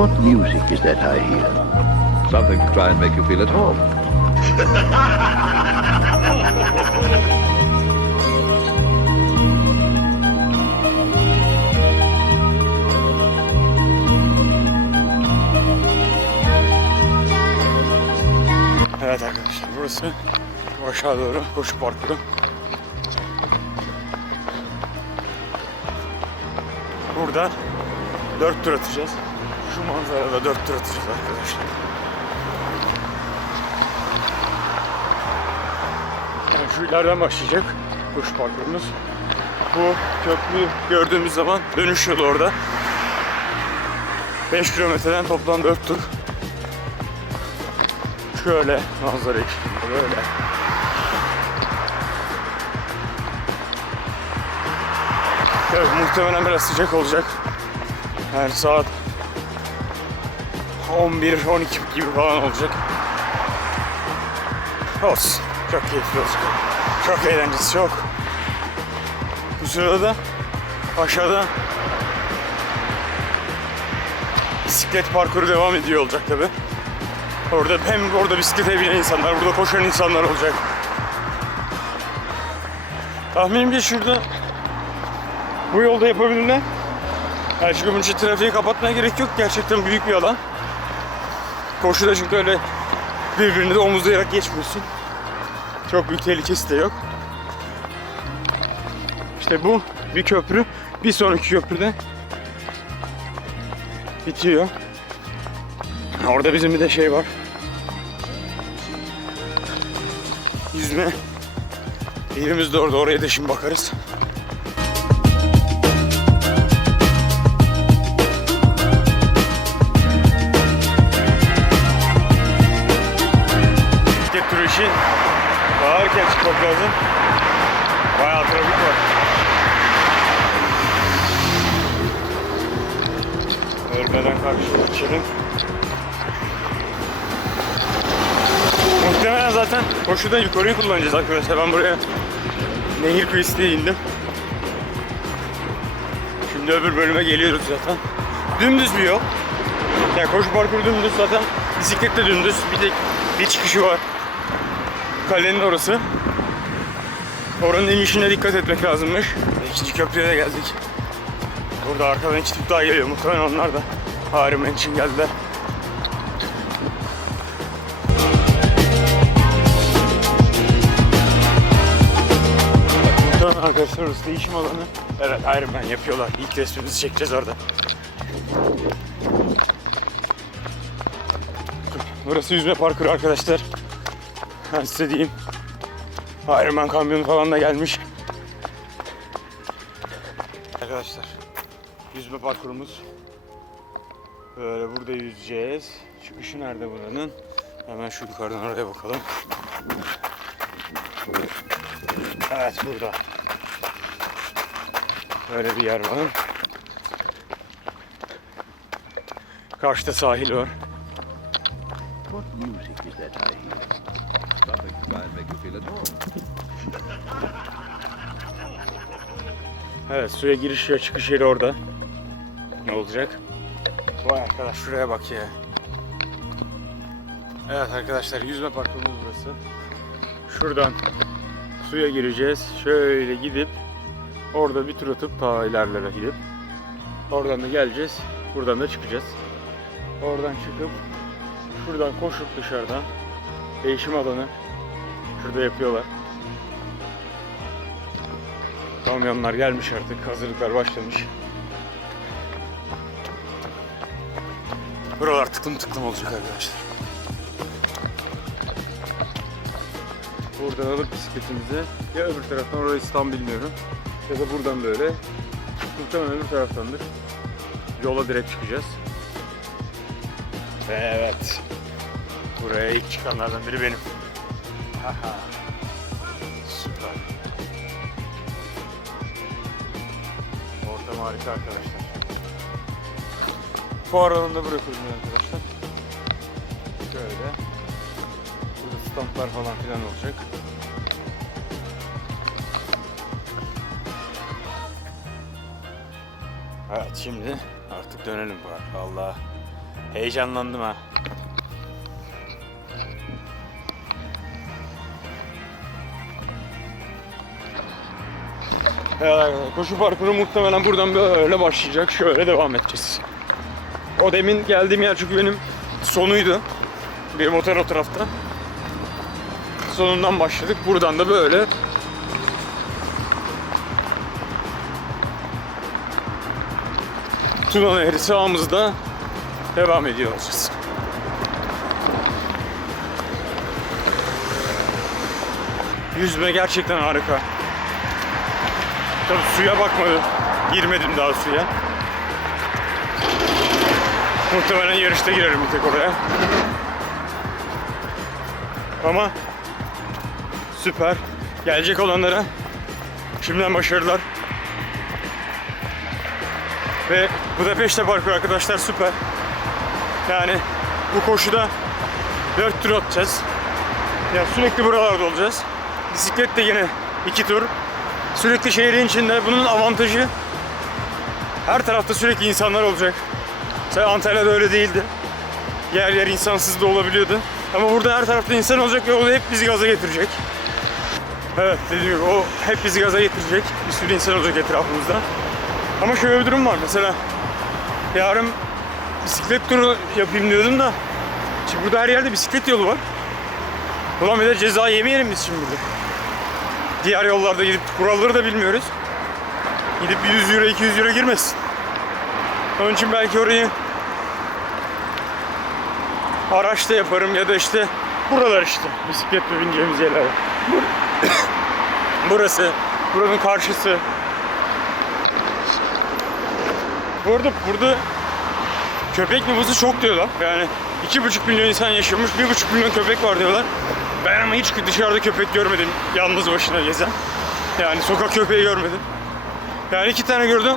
What music is that I hear? Something to try and make you feel at home. Evet arkadaşlar burası aşağı doğru koşu parkuru. Burada 4 tur atacağız. Manzarada 4 tur atacağız arkadaşlar. Yani şu ileriden başlayacak koşu parkurumuz. Bu köprü gördüğümüz zaman dönüş yolu orada. 5 kilometreden toplam 4 tur. Şöyle manzara eşliğinde böyle. Evet, muhtemelen biraz sıcak olacak. Yani saat 11-12 gibi falan olacak. Olsun. Çok keyifli olacak. Çok eğlencesi çok. Bu sırada da aşağıda bisiklet parkuru devam ediyor olacak tabi. Orada hem orada bisiklete binen insanlar, burada koşan insanlar olacak. Tahminimce şurada bu yolda yapabilirler. Bunun için trafiği kapatmaya gerek yok. Gerçekten büyük bir alan. Koşuda çünkü öyle birbirini de omuzlayarak geçmiyorsun. Çok büyük tehlikesi de yok. İşte bu bir köprü. Bir sonraki köprüde bitiyor. Orada bizim bir de şey var. Yüzme yerimiz de orada. Oraya da şimdi bakarız. Daha erken çıkmak lazım. Bayağı trafik var. Ölmeden karşıya geçelim. Muhtemelen zaten koşuda yukarıyı kullanacağız arkadaşlar. Ben buraya nehir kıyısı diye indim. Şimdi öbür bölüme geliyoruz zaten. Dümdüz bir yol. Yani koşu parkuru dümdüz zaten. Bisiklet de dümdüz. Bir tek bir çıkışı var. Kalenin orası. Oranın inişine dikkat etmek lazımmış. İkinci köprüye de geldik. Burada arkadan iki tip daha geliyor. Muhtemelen onlar da Harimen için geldiler. Muhtemelen arkadaşlar orası değişim alanı. Evet Iron Man yapıyorlar. İlk resmimizi çekeceğiz orada. Burası yüzme parkuru arkadaşlar. Ben size diyeyim. Iron kamyonu falan da gelmiş. Arkadaşlar yüzme parkurumuz. Böyle burada yüzeceğiz. Çıkışı nerede buranın? Hemen şu yukarıdan oraya bakalım. Evet burada. Böyle bir yer var. Karşıda sahil var. What music is that I hear? Try and make you feel at home. Evet suya giriş ve çıkış yeri orada. Ne olacak? Vay arkadaş şuraya bak ya. Evet arkadaşlar yüzme parkurumuz burası. Şuradan suya gireceğiz. Şöyle gidip orada bir tur atıp ta ilerlere gidip oradan da geleceğiz. Buradan da çıkacağız. Oradan çıkıp şuradan koşup dışarıdan değişim alanı şurada yapıyorlar. Kamyonlar gelmiş artık. Hazırlıklar başlamış. Buralar tıklım tıklım olacak arkadaşlar. Buradan alıp bisikletimizi ya öbür taraftan orayı tam bilmiyorum. Ya da buradan böyle. Muhtemelen öbür taraftandır. Yola direkt çıkacağız. Ve evet. Buraya ilk çıkanlardan biri benim. Süper. Ortam harika arkadaşlar. Fuar alanında bırakıyorum arkadaşlar. Şöyle. Burada standlar falan filan olacak. Evet şimdi artık dönelim bari. Allah Heyecanlandım ha. Koşu parkuru muhtemelen buradan böyle başlayacak. Şöyle devam edeceğiz. O demin geldiğim yer çünkü benim sonuydu. Benim otel o tarafta. Sonundan başladık. Buradan da böyle Tuna Nehri sağımızda devam ediyor olacağız. Yüzme gerçekten harika. Tabii suya bakmadım. Girmedim daha suya. Muhtemelen yarışta girerim bir tek oraya. Ama süper. Gelecek olanlara şimdiden başarılar. Ve Budapeşte parkuru arkadaşlar süper. Yani bu koşuda 4 tur atacağız. Ya sürekli buralarda olacağız. Bisiklet de yine 2 tur. Sürekli şehrin içinde. Bunun avantajı her tarafta sürekli insanlar olacak. Mesela Antalya'da öyle değildi. Yer yer insansız da olabiliyordu. Ama burada her tarafta insan olacak ve o da hep bizi gaza getirecek. Evet dediğim gibi o hep bizi gaza getirecek. Bir sürü insan olacak etrafımızda. Ama şöyle bir durum var mesela. Yarın bisiklet turu yapayım diyordum da. Şimdi burada her yerde bisiklet yolu var. Ulan bir de ceza yemeyelim biz şimdi burada. Diğer yollarda gidip kuralları da bilmiyoruz. Gidip 100 euro 200 euro girmesin. Onun için belki orayı araçta yaparım ya da işte buralar işte bisikletle bineceğimiz yerler. Burası, buranın karşısı. Bu arada burada köpek nüfusu çok diyorlar. Yani iki buçuk milyon insan yaşıyormuş, bir buçuk milyon köpek var diyorlar. Ben ama hiç dışarıda köpek görmedim yalnız başına gezen. Yani sokak köpeği görmedim. Yani iki tane gördüm.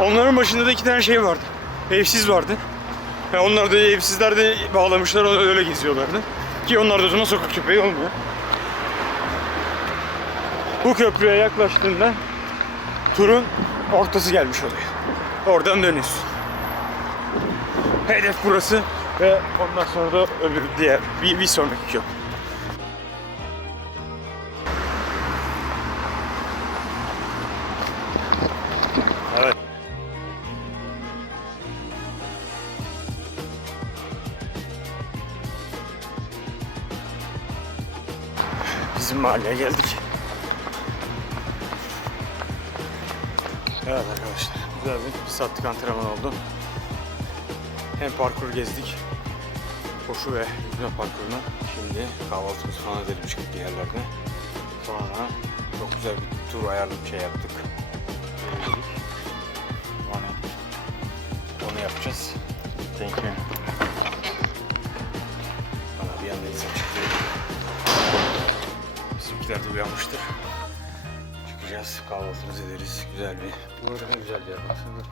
Onların başında da iki tane şey vardı. Evsiz vardı. Yani onlar da evsizler de bağlamışlar öyle geziyorlardı. Ki onlar da o zaman sokak köpeği olmuyor. Bu köprüye yaklaştığında turun ortası gelmiş oluyor. Oradan dönüyorsun. Hedef burası ve ondan sonra da öbür diğer bir, bir sonraki köprü. Bizim mahalleye geldik. Evet arkadaşlar, güzel bir, bir saatlik antrenman oldu. Hem parkur gezdik, koşu ve yüzme parkurunu. Şimdi kahvaltımız falan edelim çıkıp bir yerlerde. Sonra çok güzel bir tur ayarlayıp şey yaptık. Onu, onu yapacağız. Thank you. De uyanmıştır. Çıkacağız, kahvaltımızı ederiz. Güzel bir... Bu arada ne güzel bir yer baksana.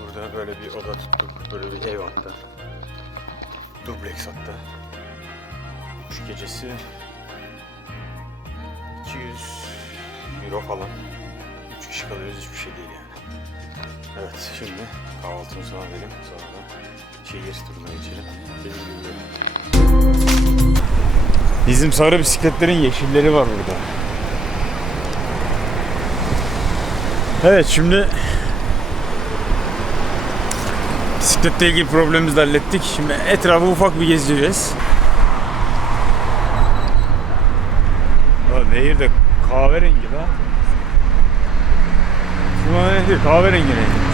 Burada böyle bir oda tuttuk. Böyle bir ev hatta. Dubleks hatta. Üç gecesi 200 euro falan. Üç kişi kalıyoruz hiçbir şey değil yani. Evet şimdi kahvaltımızı edelim. Sonra da şehir turuna geçelim. Benim gibi. Bizim sarı bisikletlerin yeşilleri var burada. Evet şimdi bisikletle ilgili problemimizi de hallettik. Şimdi etrafı ufak bir gezeceğiz. Nehir de kahverengi lan. Şuna nehir kahverengi nehir.